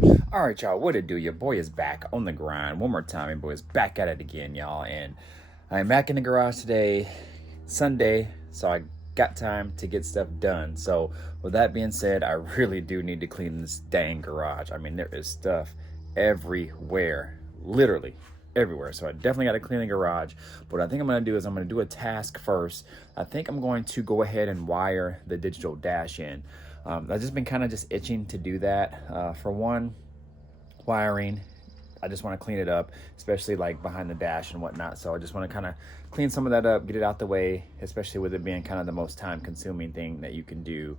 All right, y'all, what it do? Your boy is back on the grind. One more time, your boy is back at it again, y'all. And I'm back in the garage today, Sunday, so I got time to get stuff done. So with that being said, I really do need to clean this dang garage. I mean, there is stuff everywhere, literally everywhere. So I definitely got to clean the garage. But what I think I'm going to do is I'm going to do a task first. I think I'm going to go ahead and wire the digital dash in. I've just been kind of just itching to do that. For one, wiring, I just want to clean it up, especially like behind the dash and whatnot. So I just want to kind of clean some of that up, get it out the way, especially with it being kind of the most time consuming thing that you can do.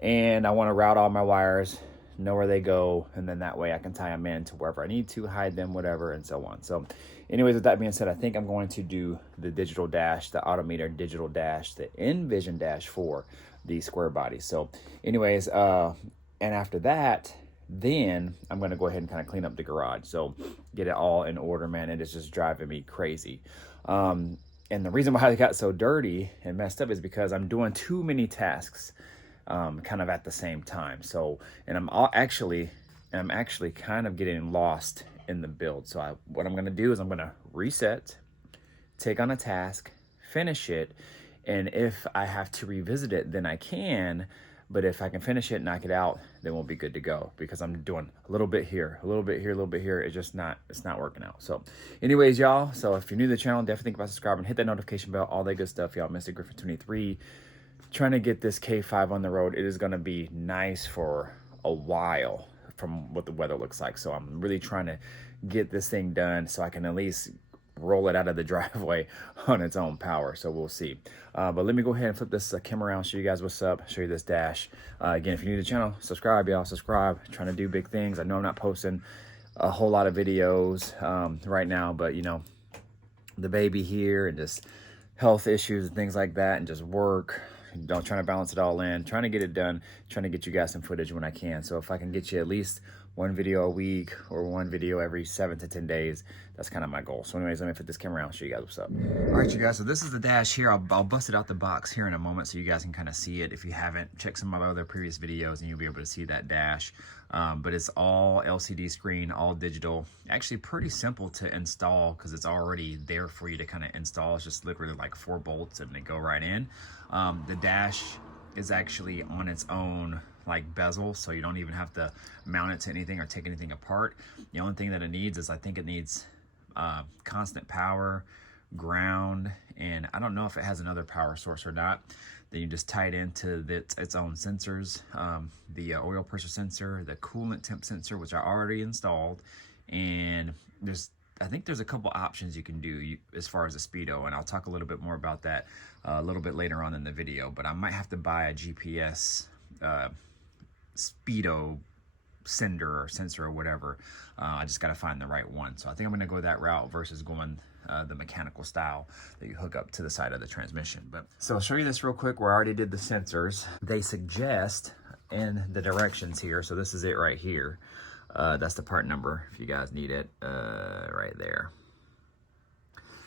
And I want to route all my wires, know where they go, and then that way I can tie them in to wherever I need to, hide them, whatever, and so on. So anyways, with that being said, I think I'm going to do the digital dash, the Autometer Digital Dash, the Invision Dash for the square body. So anyways, and after that, then I'm going to go ahead and kind of clean up the garage. So get it all in order, man. It is just driving me crazy. And the reason why it got so dirty and messed up is because I'm doing too many tasks kind of at the same time. So, and I'm actually kind of getting lost in the build. So what I'm going to do is I'm going to reset, take on a task, finish it. And if I have to revisit it, then I can. But if I can finish it, knock it out, then we'll be good to go, because I'm doing a little bit here, a little bit here, a little bit here. It's not working out. So anyways, y'all, so if you're new to the channel, definitely think about subscribing, hit that notification bell, all that good stuff, y'all. Mr. Griffin 23, trying to get this K5 on the road. It is going to be nice for a while from what the weather looks like. So I'm really trying to get this thing done so I can at least roll it out of the driveway on its own power. So we'll see. But let me go ahead and flip this camera around, show you guys what's up, show you this dash. Again, if you're new to the channel, subscribe, y'all. Subscribe. Trying to do big things. I know I'm not posting a whole lot of videos right now, but you know, the baby here and just health issues and things like that, and just work. Trying to balance it all in, trying to get it done, trying to get you guys some footage when I can. So if I can get you at least one video a week or one video every 7 to 10 days, that's kind of my goal. So anyways, let me flip this camera around and show you guys what's up. All right, you guys, so this is the dash here. I'll bust it out the box here in a moment so you guys can kind of see it. If you haven't, check some of my other previous videos and you'll be able to see that dash. But it's all LCD screen, all digital. Actually pretty simple to install because it's already there for you to kind of install. It's just literally like 4 bolts and they go right in. The dash is actually on its own like bezel, so you don't even have to mount it to anything or take anything apart. The only thing that it needs is, I think it needs constant power, ground, and I don't know if it has another power source or not. Then you just tie it into its own sensors, the oil pressure sensor, the coolant temp sensor, which I already installed, and I think there's a couple options you can do as far as a speedo, and I'll talk a little bit more about that a little bit later on in the video. But I might have to buy a GPS speedo sender or sensor or whatever. I just got to find the right one. So I think I'm going to go that route versus going the mechanical style that you hook up to the side of the transmission. But so I'll show you this real quick where I already did the sensors. They suggest in the directions here, so this is it right here. That's the part number if you guys need it, right there.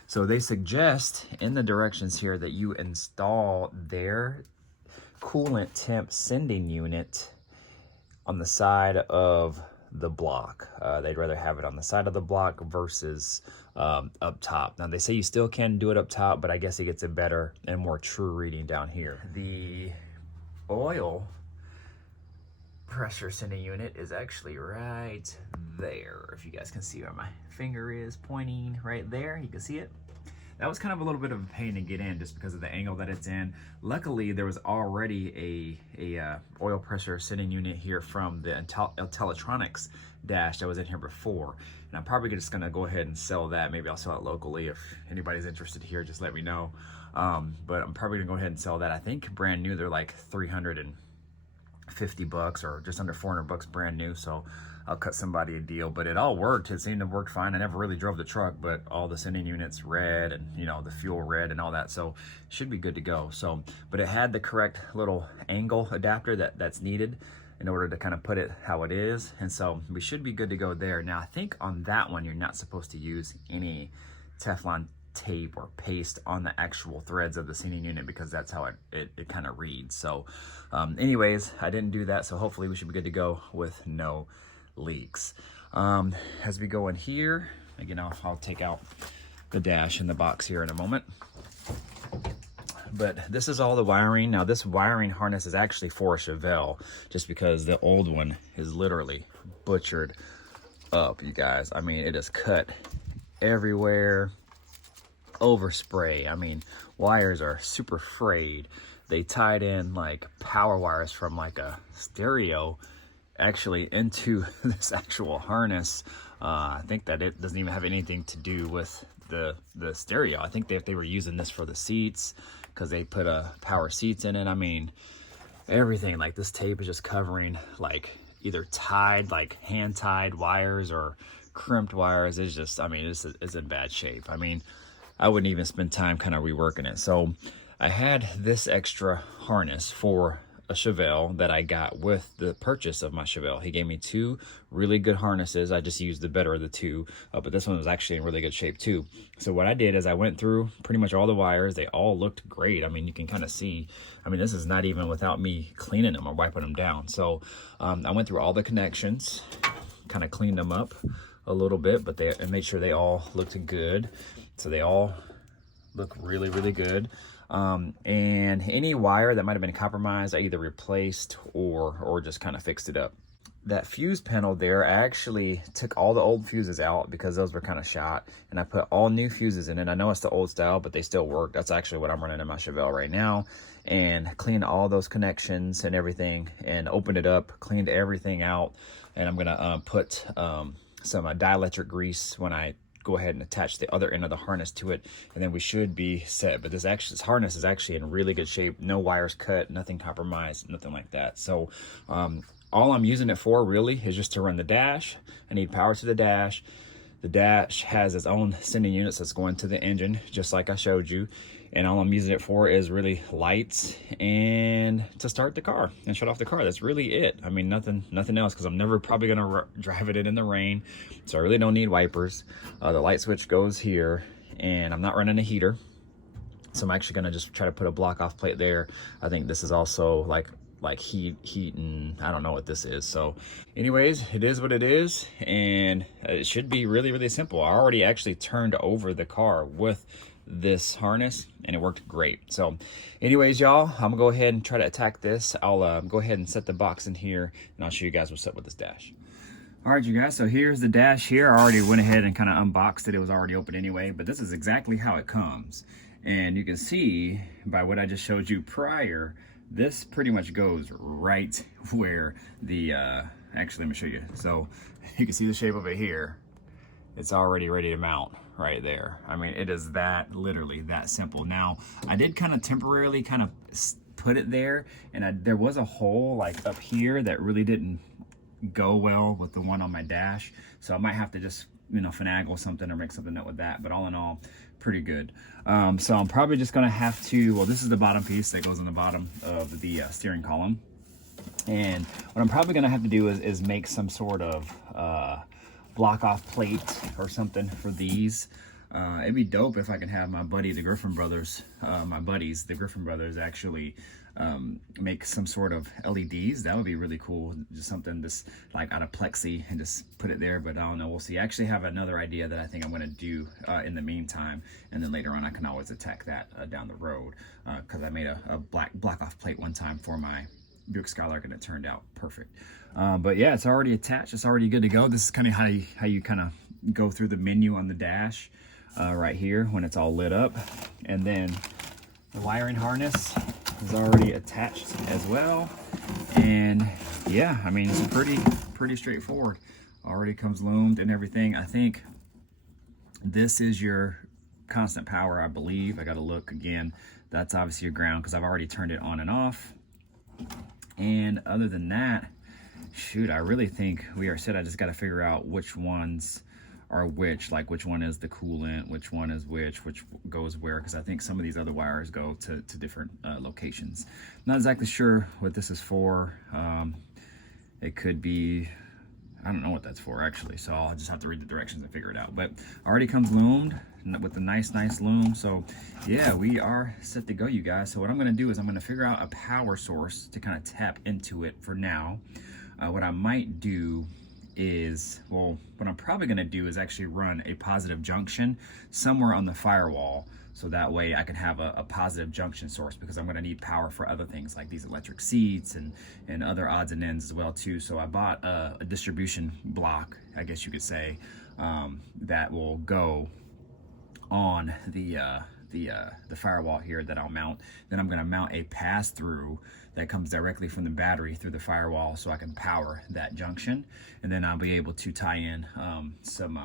So they suggest in the directions here that you install their coolant temp sending unit on the side of the block. They'd rather have it on the side of the block versus up top. Now they say you still can do it up top, but I guess it gets a better and more true reading down here. The oil pressure sending unit is actually right there. If you guys can see where my finger is pointing, right there, you can see it. That was kind of a little bit of a pain to get in just because of the angle that it's in. Luckily, there was already a oil pressure sending unit here from the Teletronics dash that was in here before. And I'm probably just gonna go ahead and sell that. Maybe I'll sell it locally. If anybody's interested here, just let me know. But I'm probably gonna go ahead and sell that. I think brand new, they're like 350 bucks or just under 400 bucks brand new. So I'll cut somebody a deal, but it all worked. It seemed to work fine. I never really drove the truck, but all the sending units read, and you know, the fuel read and all that, so should be good to go. So, but it had the correct little angle adapter that's needed in order to kind of put it how it is, and so we should be good to go there. Now I think on that one you're not supposed to use any Teflon tape or paste on the actual threads of the sending unit because that's how it kind of reads. So anyways, I didn't do that, so hopefully we should be good to go with no leaks. As we go in here, again, I'll take out the dash in the box here in a moment. But this is all the wiring. Now this wiring harness is actually for a Chevelle, just because the old one is literally butchered up, you guys. I mean, it is cut everywhere, overspray. I mean, wires are super frayed. They tied in like power wires from like a stereo actually into this actual harness. I think that it doesn't even have anything to do with the stereo. I think they were using this for the seats, because they put power seats in it. I mean, everything, like this tape is just covering like either tied, like hand tied wires or crimped wires. It's just, I mean, it's in bad shape. I mean, I wouldn't even spend time kind of reworking it. So I had this extra harness for a Chevelle that I got with the purchase of my Chevelle. He gave me 2 really good harnesses. I just used the better of the 2, but this one was actually in really good shape too. So what I did is I went through pretty much all the wires. They all looked great. I mean, you can kind of see, I mean, this is not even without me cleaning them or wiping them down. So I went through all the connections, kind of cleaned them up a little bit, but and made sure they all looked good. So they all look really, really good. And any wire that might have been compromised, I either replaced or just kind of fixed it up. That fuse panel there, I actually took all the old fuses out because those were kind of shot, and I put all new fuses in it. I know it's the old style, but they still work. That's actually what I'm running in my Chevelle right now, and cleaned all those connections and everything, and opened it up, cleaned everything out. And I'm gonna put some dielectric grease when I go ahead and attach the other end of the harness to it, and then we should be set. But this harness is actually in really good shape. No wires cut, nothing compromised, nothing like that. So all I'm using it for really is just to run the dash. I need power to the dash. The dash has its own sending units that's going to the engine, just like I showed you. And all I'm using it for is really lights and to start the car and shut off the car. That's really it. I mean, nothing else, because I'm never probably gonna drive it in the rain. So I really don't need wipers. The light switch goes here, and I'm not running a heater. So I'm actually gonna just try to put a block off plate there. I think this is also like heat, and I don't know what this is. So anyways, it is what it is, and it should be really, really simple. I already actually turned over the car with this harness, and it worked great. So anyways, y'all, I'm gonna go ahead and try to attack this. I'll go ahead and set the box in here, and I'll show you guys what's up with this dash. All right, you guys, so here's the dash here. I already went ahead and kind of unboxed it. It was already open anyway, but this is exactly how it comes. And you can see by what I just showed you prior, this pretty much goes right where the, actually, let me show you. So you can see the shape of it here. It's already ready to mount right there. I mean, it is literally that simple. Now, I did kind of temporarily kind of put it there, and there was a hole like up here that really didn't go well with the one on my dash. So I might have to just, you know, finagle something or make something up with that. But all in all, pretty good. So I'm probably just gonna have to, well, this is the bottom piece that goes on the bottom of the steering column. And what I'm probably gonna have to do is make some sort of block off plate or something for these. It'd be dope if I could have my buddy, the Griffin brothers, the Griffin brothers actually make some sort of LEDs. That would be really cool. Just something just like out of plexi and just put it there, but I don't know, we'll see. I actually have another idea that I think I'm gonna do in the meantime, and then later on I can always attack that down the road, because I made a block off plate one time for my Buick Skylark, and it turned out perfect. But yeah, it's already attached. It's already good to go. This is kind of how you kind of go through the menu on the dash right here when it's all lit up. And then the wiring harness is already attached as well. And yeah, I mean, it's pretty straightforward. Already comes loomed and everything. I think this is your constant power, I believe. I got to look again. That's obviously your ground, because I've already turned it on and off. And other than that, shoot, I really think we are set. I just got to figure out which ones are which, like which one is the coolant, which one is which goes where, because I think some of these other wires go to different locations. Not exactly sure what this is for. It could be, I don't know what that's for actually, so I'll just have to read the directions and figure it out. But already comes loomed with a nice loom. So yeah, we are set to go, you guys. So what I'm gonna do is I'm gonna figure out a power source to kind of tap into it for now. What I might do is, well, what I'm probably going to do is actually run a positive junction somewhere on the firewall, so that way I can have a positive junction source, because I'm going to need power for other things like these electric seats and other odds and ends as well too. So I bought a distribution block, I guess you could say, that will go on the firewall here that I'll mount. Then I'm going to mount a pass-through that comes directly from the battery through the firewall, so I can power that junction, and then I'll be able to tie in some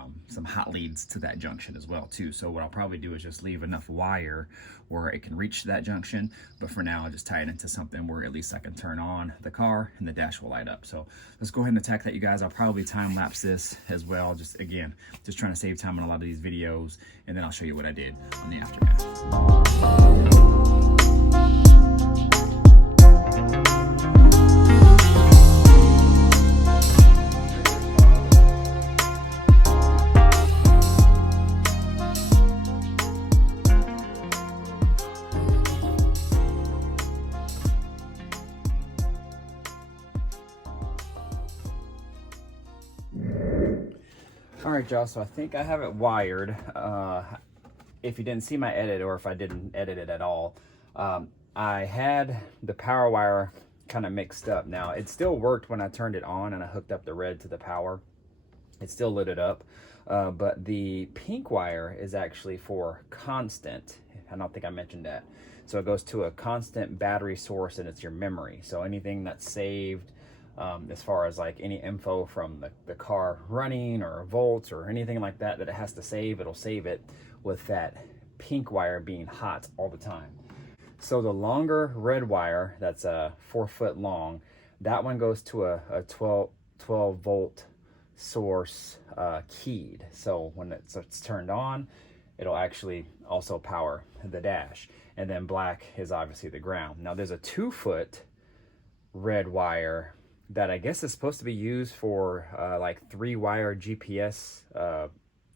hot leads to that junction as well too. So what I'll probably do is just leave enough wire where it can reach that junction, but for now I'll just tie it into something where at least I can turn on the car and the dash will light up. So let's go ahead and attack that, you guys. I'll probably time lapse this as well, just trying to save time on a lot of these videos, and then I'll show you what I did on the aftermath. All right, y'all, so I think I have it wired. If you didn't see my edit, or if I didn't edit it at all, I had the power wire kind of mixed up. Now, it still worked when I turned it on and I hooked up the red to the power. It still lit it up, but the pink wire is actually for constant. I don't think I mentioned that. So it goes to a constant battery source, and it's your memory. So anything that's saved, as far as like any info from the car running or volts or anything like that it has to save, it'll save it with that pink wire being hot all the time. So the longer red wire, that's 4 foot long, that one goes to a 12 volt source keyed. So when it's turned on, it'll actually also power the dash. And then black is obviously the ground. Now there's a 2 foot red wire that I guess is supposed to be used for like 3-wire GPS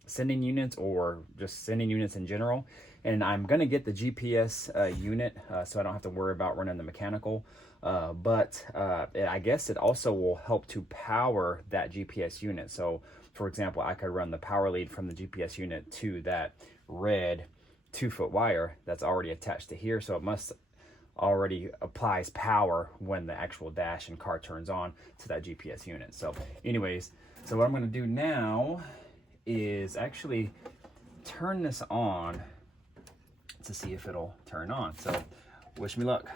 sending units, or just sending units in general. And I'm gonna get the GPS unit so I don't have to worry about running the mechanical. But I guess it also will help to power that GPS unit. So for example, I could run the power lead from the GPS unit to that red 2 foot wire that's already attached to here. So it must already applies power when the actual dash and car turns on to that GPS unit. So anyways, so what I'm going to do now is actually turn this on to see if it'll turn on. So wish me luck.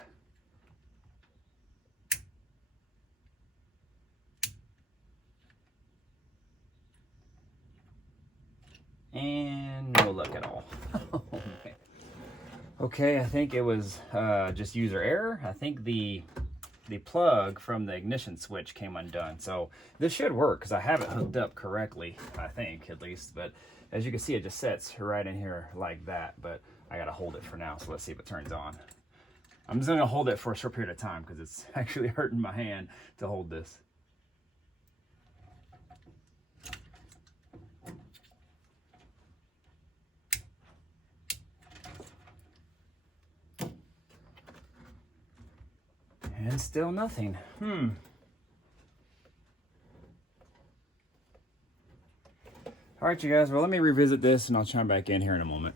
And no luck at all. Okay, I think it was just user error. I think the plug from the ignition switch came undone. So this should work because I have it hooked up correctly, I think, at least. But as you can see, it just sets right in here like that. But I gotta hold it for now, so let's see if it turns on. I'm just gonna hold it for a short period of time because it's actually hurting my hand to hold this. And still nothing. All right, you guys, well, let me revisit this and I'll chime back in here in a moment.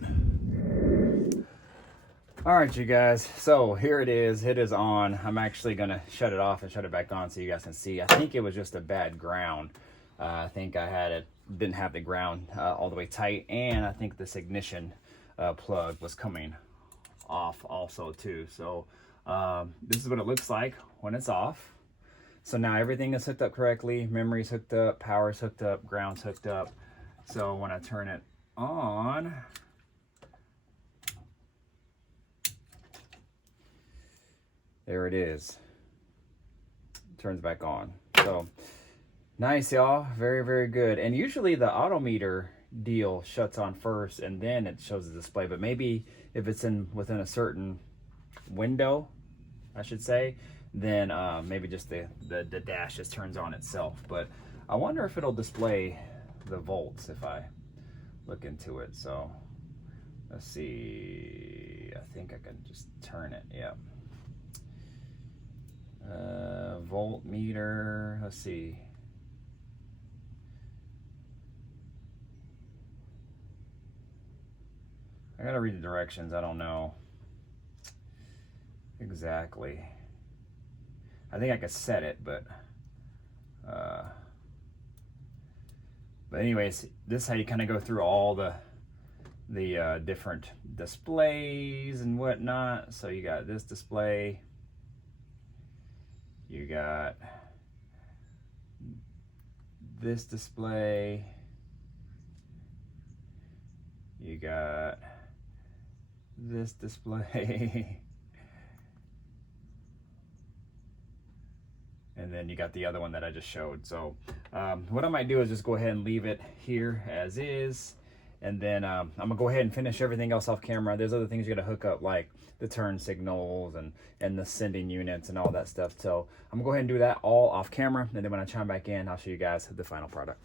All right, you guys, so here it is. It is on. I'm actually gonna shut it off and shut it back on so you guys can see. I think it was just a bad ground. I think didn't have the ground all the way tight, and I think this ignition plug was coming off also too. So this is what it looks like when it's off. So now everything is hooked up correctly. Memory's hooked up, power's hooked up, ground's hooked up. So when I turn it on, there it is. Turns back on. So nice, y'all. Very, very good. And usually the Autometer deal shuts on first and then it shows the display. But maybe if it's within a certain window, I should say, then maybe just the dash just turns on itself. But I wonder if it'll display the volts if I look into it. So let's see. I think I can just turn it. Yeah. Voltmeter. Let's see. I gotta read the directions. I don't know exactly. I think I could set it, but anyways, this is how you kind of go through all the different displays and whatnot. So you got this display, you got this display, you got this display, and then you got the other one that I just showed. So what I might do is just go ahead and leave it here as is, and then I'm gonna go ahead and finish everything else off camera. There's other things you gotta hook up, like the turn signals and the sending units and all that stuff. So I'm gonna go ahead and do that all off camera, and then when I chime back in, I'll show you guys the final product.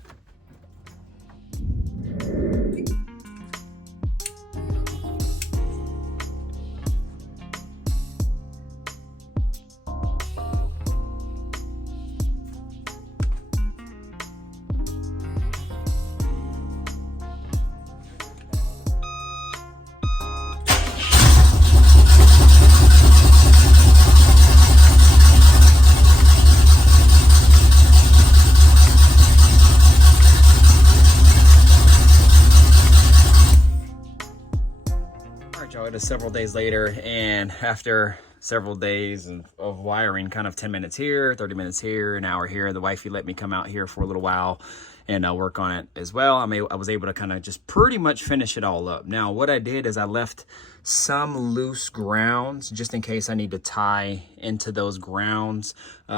It is several days later, and after several days of wiring, kind of 10 minutes here, 30 minutes here, an hour here, the wifey let me come out here for a little while and work on it as well. I was able to kind of just pretty much finish it all up. Now what I did is I left some loose grounds just in case I need to tie into those grounds,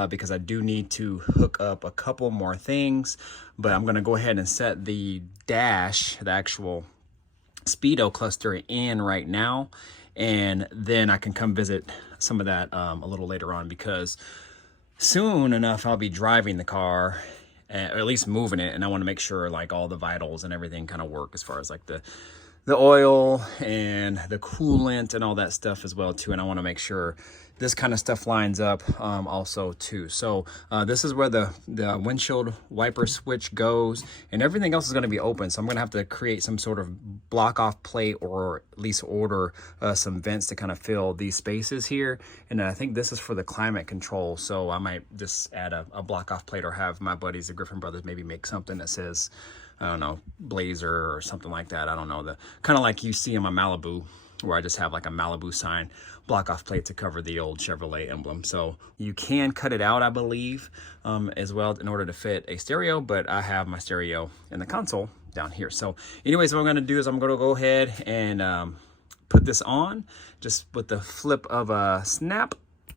because I do need to hook up a couple more things. But I'm going to go ahead and set the dash, the actual speedo cluster, in right now, and then I can come visit some of that a little later on, because soon enough I'll be driving the car, or at least moving it, and I want to make sure like all the vitals and everything kind of work as far as like the oil and the coolant and all that stuff as well too. And I want to make sure this kind of stuff lines up also too. So this is where the windshield wiper switch goes, and everything else is going to be open. So I'm going to have to create some sort of block off plate, or at least order some vents to kind of fill these spaces here. And I think this is for the climate control. So I might just add a block off plate, or have my buddies, the Griffin brothers, maybe make something that says, I don't know, Blazer or something like that. I don't know, the kind of like you see in my Malibu, where I just have like a Malibu sign block off plate to cover the old Chevrolet emblem. So you can cut it out, I believe, as well, in order to fit a stereo, but I have my stereo in the console down here. So anyways, what I'm gonna do is I'm gonna go ahead and put this on just with the flip of a snap.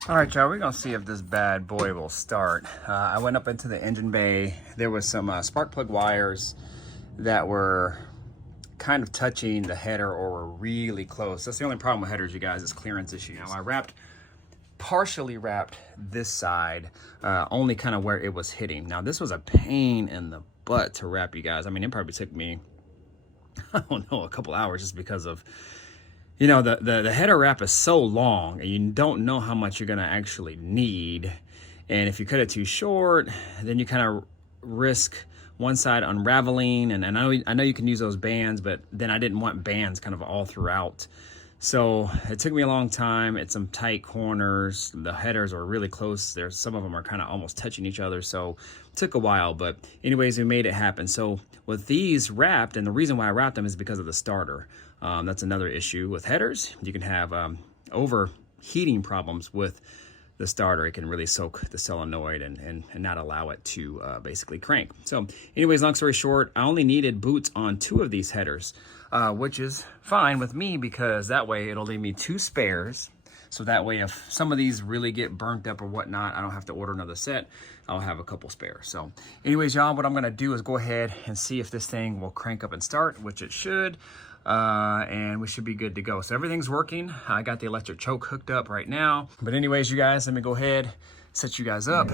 All right, y'all, we're gonna see if this bad boy will start. I went up into the engine bay. There was some spark plug wires that were kind of touching the header, or were really close. That's the only problem with headers, you guys, is clearance issues. Now I partially wrapped this side, only kind of where it was hitting. Now this was a pain in the butt to wrap, you guys. I mean, it probably took me, I don't know, a couple hours, just because of, you know, the header wrap is so long, and you don't know how much you're gonna actually need. And if you cut it too short, then you kind of risk one side unraveling. And I know you can use those bands, but then I didn't want bands kind of all throughout. So it took me a long time. It's some tight corners. The headers are really close. There's some of them are kind of almost touching each other. So it took a while, but anyways, we made it happen. So with these wrapped, and the reason why I wrapped them is because of the starter. That's another issue with headers. You can have overheating problems with the starter. It can really soak the solenoid and not allow it to basically crank. So anyways, long story short, I only needed boots on 2 of these headers, which is fine with me, because that way it'll leave me 2 spares. So that way, if some of these really get burnt up or whatnot, I don't have to order another set. I'll have a couple spares. So anyways, y'all, what I'm gonna do is go ahead and see if this thing will crank up and start, which it should. And we should be good to go. So everything's working. I got the electric choke hooked up right now. But anyways, you guys, let me go ahead, set you guys up.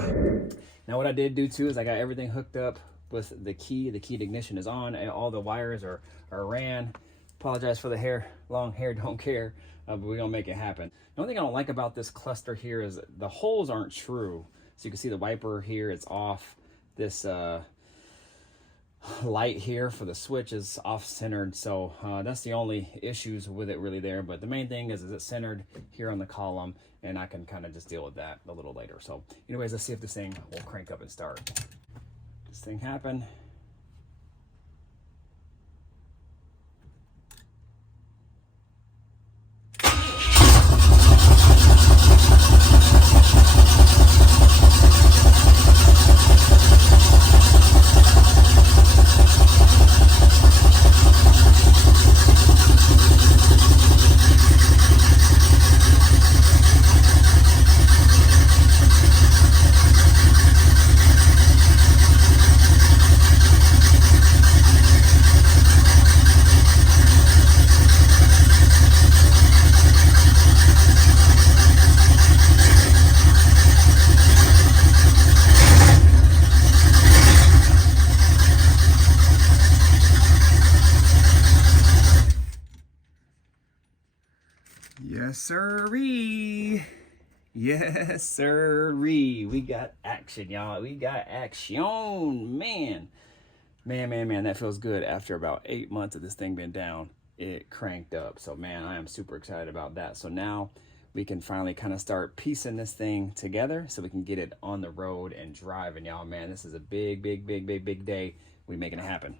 Now what I did do too is I got everything hooked up with the key. The key to ignition is on, and all the wires are ran. Apologize for the hair, long hair, don't care, but we're gonna make it happen. The only thing I don't like about this cluster here is the holes aren't true. So you can see the wiper here, it's off. This light here for the switch is off centered, so that's the only issues with it really there. But the main thing is it's centered here on the column, and I can kind of just deal with that a little later. So anyways, let's see if this thing will crank up and start. This thing happened. Yes, sirree. Yes, sirree. We got action, y'all. We got action, man. Man, that feels good. After about 8 months of this thing being down, it cranked up. So, man, I am super excited about that. So now we can finally kind of start piecing this thing together so we can get it on the road and driving, y'all. Man, this is a big day. We making it happen.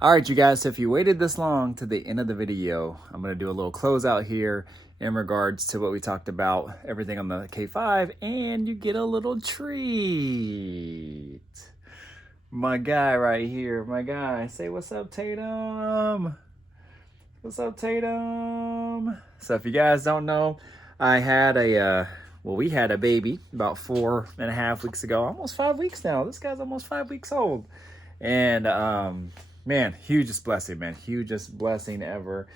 All right, you guys, so if you waited this long to the end of the video, I'm going to do a little closeout here in regards to what we talked about, everything on the K5, and you get a little treat. My guy right here, my guy. Say, what's up, Tatum? What's up, Tatum? So if you guys don't know, I had we had a baby about 4.5 weeks ago, almost 5 weeks now. This guy's almost 5 weeks old. And, man, hugest blessing, man. Hugest blessing ever.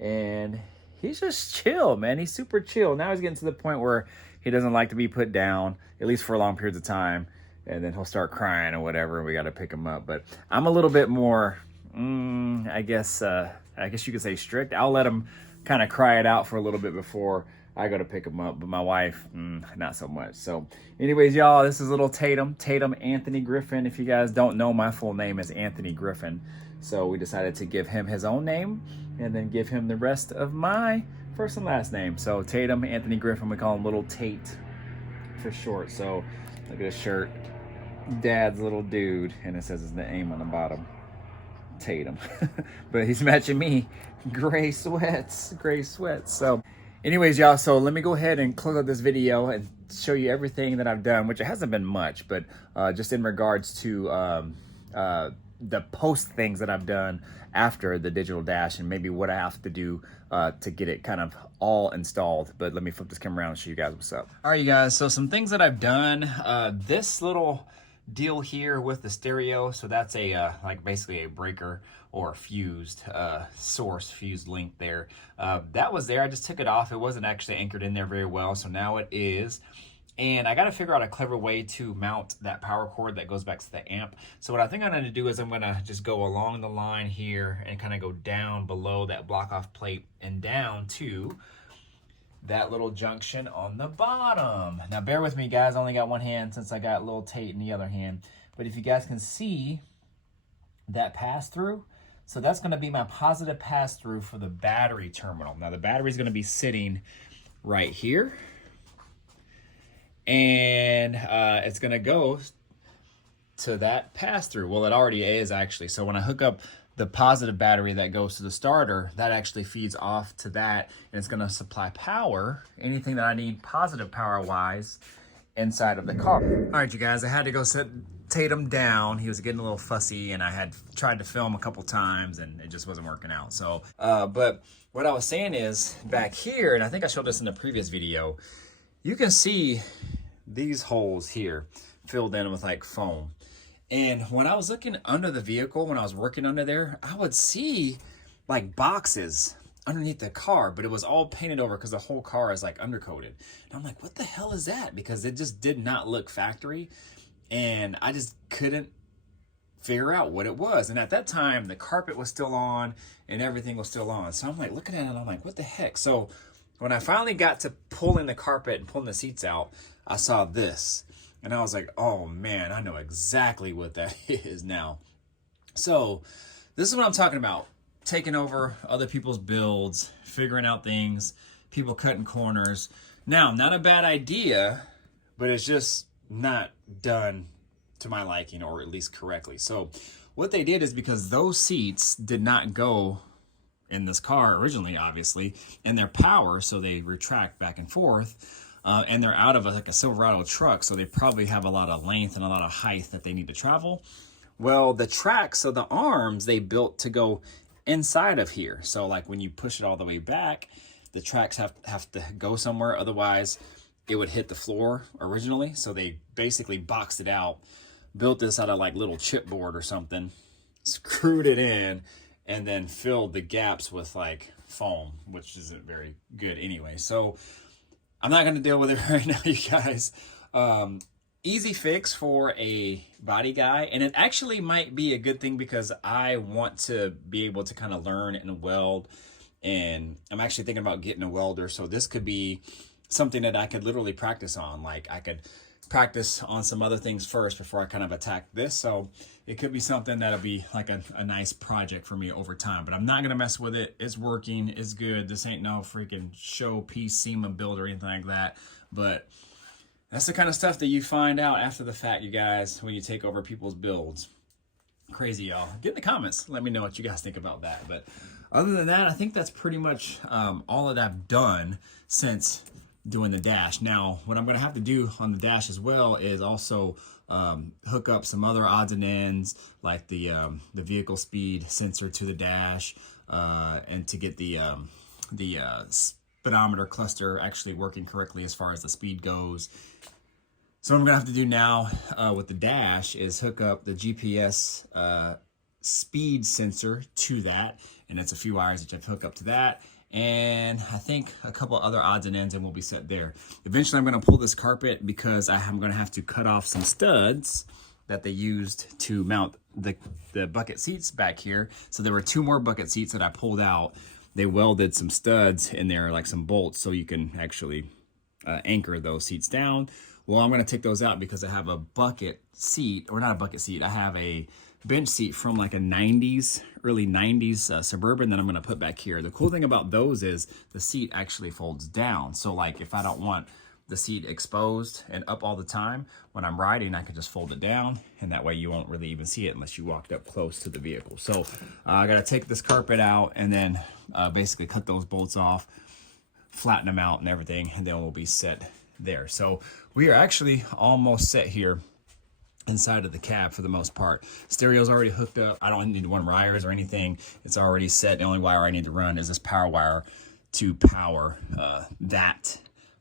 And he's just chill, man. He's super chill. Now he's getting to the point where he doesn't like to be put down, at least for long periods of time. And then he'll start crying or whatever, and we got to pick him up. But I'm a little bit more, I guess you could say strict. I'll let him kind of cry it out for a little bit before I go to pick him up. But my wife, not so much. So anyways, y'all, this is little Tatum Anthony Griffin. If you guys don't know, my full name is Anthony Griffin. So we decided to give him his own name and then give him the rest of my first and last name. So Tatum Anthony Griffin, we call him Little Tate for short. So look at his shirt, Dad's little dude, and it says his name on the bottom, Tatum. But he's matching me, gray sweats. So anyways, y'all, so let me go ahead and close out this video and show you everything that I've done, which it hasn't been much, but just in regards to the post things that I've done after the Digital Dash and maybe what I have to do to get it kind of all installed. But let me flip this camera around and show you guys what's up. All right, you guys, so some things that I've done. This little deal here with the stereo, so that's a like basically a breaker or fused fused link there. That was there. I just took it off. It wasn't actually anchored in there very well, so now it is. And I got to figure out a clever way to mount that power cord that goes back to the amp. So what I think I'm going to do is I'm going to just go along the line here and kind of go down below that block off plate and down to that little junction on the bottom. Now bear with me, guys. I only got one hand since I got little Tate in the other hand. But if you guys can see that pass through, so that's going to be my positive pass through for the battery terminal. Now the battery is going to be sitting right here. And it's going to go to that pass-through. Well, it already is, actually. So when I hook up the positive battery that goes to the starter, that actually feeds off to that, and it's going to supply power, anything that I need positive power-wise, inside of the car. All right, you guys, I had to go set Tatum down. He was getting a little fussy, and I had tried to film a couple times, and it just wasn't working out. So, but what I was saying is, back here, and I think I showed this in the previous video, you can see these holes here filled in with like foam. And when I was looking under the vehicle, when I was working under there, I would see like boxes underneath the car, but it was all painted over because the whole car is like undercoated. And I'm like, what the hell is that? Because it just did not look factory. And I just couldn't figure out what it was. And at that time, the carpet was still on and everything was still on. So I'm like looking at it and I'm like, what the heck? So when I finally got to pulling the carpet and pulling the seats out, I saw this. And I was like, oh man, I know exactly what that is now. So this is what I'm talking about. Taking over other people's builds, figuring out things, people cutting corners. Now, not a bad idea, but it's just not done to my liking, or at least correctly. So what they did is, because those seats did not go in this car originally, obviously, and they're power, so they retract back and forth. And they're out of like a Silverado truck, so they probably have a lot of length and a lot of height that they need to travel. Well, the tracks, so the arms, they built to go inside of here. So like when you push it all the way back, the tracks have to go somewhere, otherwise it would hit the floor originally. So they basically boxed it out, built this out of like little chipboard or something, screwed it in, and then filled the gaps with like foam, which isn't very good anyway. So I'm not going to deal with it right now, you guys. Easy fix for a body guy. And it actually might be a good thing, because I want to be able to kind of learn and weld. And I'm actually thinking about getting a welder. So this could be something that I could literally practice on. Like I could practice on some other things first before I kind of attack this. So it could be something that'll be like a nice project for me over time, but I'm not going to mess with it. It's working. It's good. This ain't no freaking showpiece SEMA build or anything like that. But that's the kind of stuff that you find out after the fact, you guys, when you take over people's builds. Crazy, y'all. Get in the comments. Let me know what you guys think about that. But other than that, I think that's pretty much all that I've done since doing the dash. Now, what I'm going to have to do on the dash as well is also hook up some other odds and ends, like the vehicle speed sensor to the dash, and to get the speedometer cluster actually working correctly as far as the speed goes. So what I'm going to have to do now with the dash is hook up the GPS speed sensor to that, and it's a few wires that you have to hook up to that, and I think a couple other odds and ends, and we'll be set there. Eventually I'm going to pull this carpet, because I'm going to have to cut off some studs that they used to mount the bucket seats back here. So there were 2 more bucket seats that I pulled out. They welded some studs in there, like some bolts, so you can actually anchor those seats down. Well, I'm going to take those out because I have a bucket seat, or not a bucket seat, I have a bench seat from like a 90s, early 90s Suburban that I'm going to put back here. The cool thing about those is the seat actually folds down. So like if I don't want the seat exposed and up all the time, when I'm riding, I can just fold it down, and that way you won't really even see it unless you walked up close to the vehicle. So I got to take this carpet out and then basically cut those bolts off, flatten them out and everything, and then we'll be set there. So we are actually almost set here inside of the cab for the most part. Stereo's already hooked up. I don't need to run wires or anything. It's already set. The only wire I need to run is this power wire to power that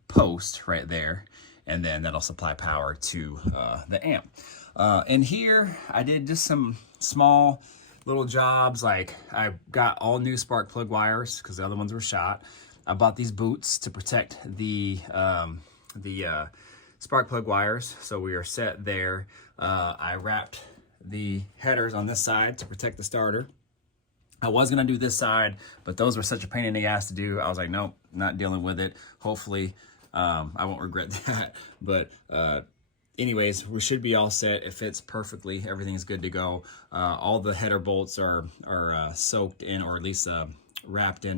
post right there, and then that'll supply power to the amp. And here I did just some small little jobs. Like I got all new spark plug wires because the other ones were shot. I bought these boots to protect the spark plug wires, so we are set there. I wrapped the headers on this side to protect the starter. I was gonna do this side, but those were such a pain in the ass to do. I was like, nope, not dealing with it. Hopefully I won't regret that. But anyways, we should be all set. It fits perfectly. Everything's good to go. All the header bolts are soaked in, or at least wrapped in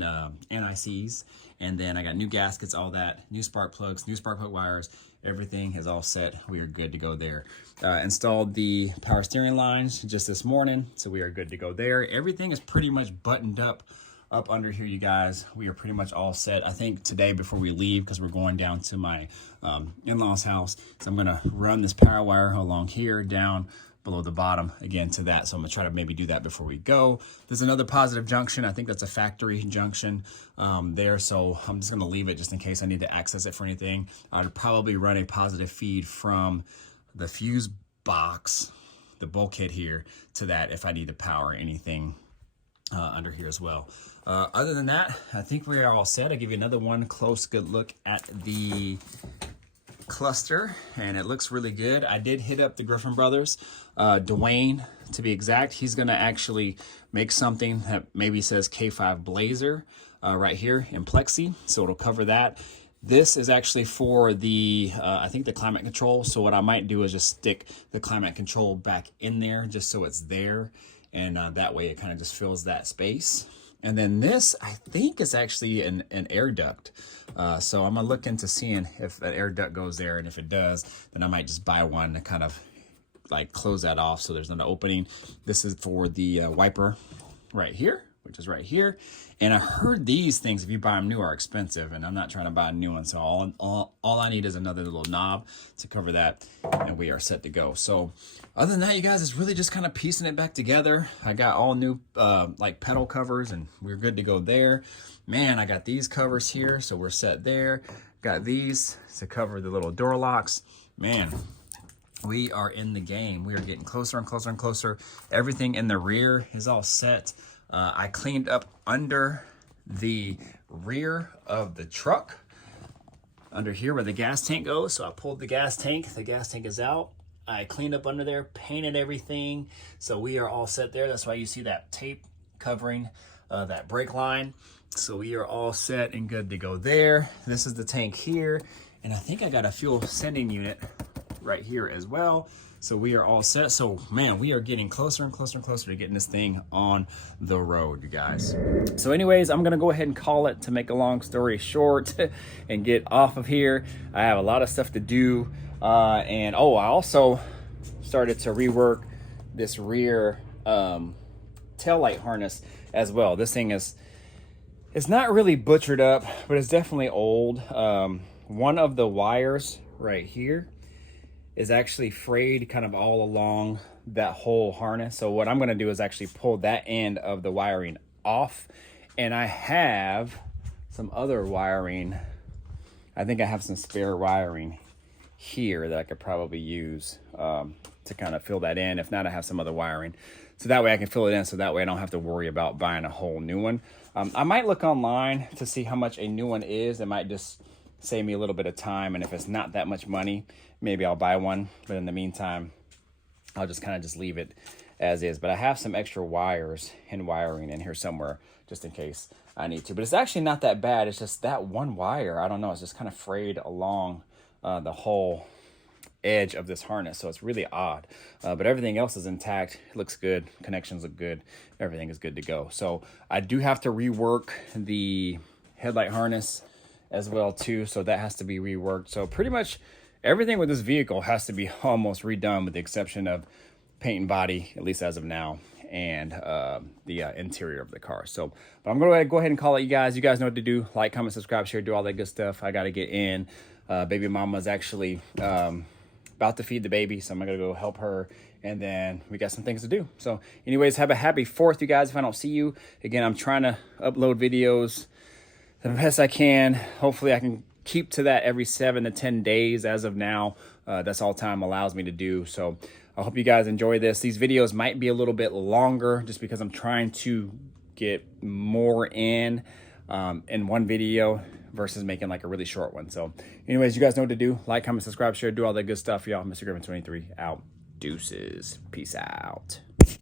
NICs. And then I got new gaskets, all that, new spark plugs, new spark plug wires. Everything is all set. We are good to go there. Installed the power steering lines just this morning, so we are good to go there. Everything is pretty much buttoned up under here, you guys. We are pretty much all set. I think today before we leave, because we're going down to my in-laws house, so I'm gonna run this power wire along here down below the bottom again to that. So I'm gonna try to maybe do that before we go. There's another positive junction. I think that's a factory junction there. So I'm just gonna leave it just in case I need to access it for anything. I'd probably run a positive feed from the fuse box, the bulkhead here, to that if I need to power anything under here as well. Other than that, I think we are all set. I'll give you another one close good look at the cluster, and it looks really good. I did hit up the Griffin brothers, Dwayne to be exact. He's gonna actually make something that maybe says K5 Blazer right here in plexi, so it'll cover that. This is actually for the, I think the climate control. So what I might do is just stick the climate control back in there just so it's there. And that way it kind of just fills that space. And then this, I think, is actually an air duct. So I'm gonna look into seeing if an air duct goes there, and if it does, then I might just buy one to kind of like close that off so there's not an opening. This is for the wiper right here, which is right here. And I heard these things, if you buy them new, are expensive, and I'm not trying to buy a new one. So all I need is another little knob to cover that, and we are set to go. So other than that, you guys, it's really just kind of piecing it back together. I got all new like pedal covers, and we're good to go there. Man, I got these covers here, so we're set there. Got these to cover the little door locks. Man, we are in the game. We are getting closer and closer and closer. Everything in the rear is all set. I cleaned up under the rear of the truck, under here where the gas tank goes. So I pulled the gas tank is out. I cleaned up under there, painted everything. So we are all set there. That's why you see that tape covering that brake line. So we are all set and good to go there. This is the tank here. And I think I got a fuel sending unit right here as well. So we are all set. So man, we are getting closer and closer and closer to getting this thing on the road, you guys. So anyways, I'm gonna go ahead and call it, to make a long story short, and get off of here. I have a lot of stuff to do. And oh, I also started to rework this rear tail light harness as well. This thing is, it's not really butchered up, but it's definitely old. One of the wires right here is actually frayed kind of all along that whole harness. So what I'm gonna do is actually pull that end of the wiring off. And I have some other wiring. I think I have some spare wiring here that I could probably use to kind of fill that in. If not, I have some other wiring. So that way I can fill it in, so that way I don't have to worry about buying a whole new one. I might look online to see how much a new one is. It might just save me a little bit of time, and if it's not that much money, maybe I'll buy one. But in the meantime, I'll just kind of just leave it as is. But I have some extra wires and wiring in here somewhere just in case I need to. But it's actually not that bad. It's just that one wire, I don't know, it's just kind of frayed along the whole edge of this harness. So it's really odd. But everything else is intact. It looks good. Connections look good. Everything is good to go. So I do have to rework the headlight harness as well too, so that has to be reworked. So pretty much everything with this vehicle has to be almost redone, with the exception of paint and body, at least as of now, and the interior of the car. So, but I'm gonna go ahead and call it, you guys. You guys know what to do. Like, comment, subscribe, share, do all that good stuff. I gotta get in. Baby mama's actually about to feed the baby, so I'm gonna go help her, and then we got some things to do. So anyways, have a happy 4th, you guys. If I don't see you again, I'm trying to upload videos the best I can. Hopefully I can keep to that every 7 to 10 days as of now. That's all time allows me to do. So I hope you guys enjoy this. These videos might be a little bit longer just because I'm trying to get more in one video versus making like a really short one. So anyways, you guys know what to do. Like, comment, subscribe, share, do all that good stuff. Y'all, Mr. Griffin 23 out. Deuces. Peace out.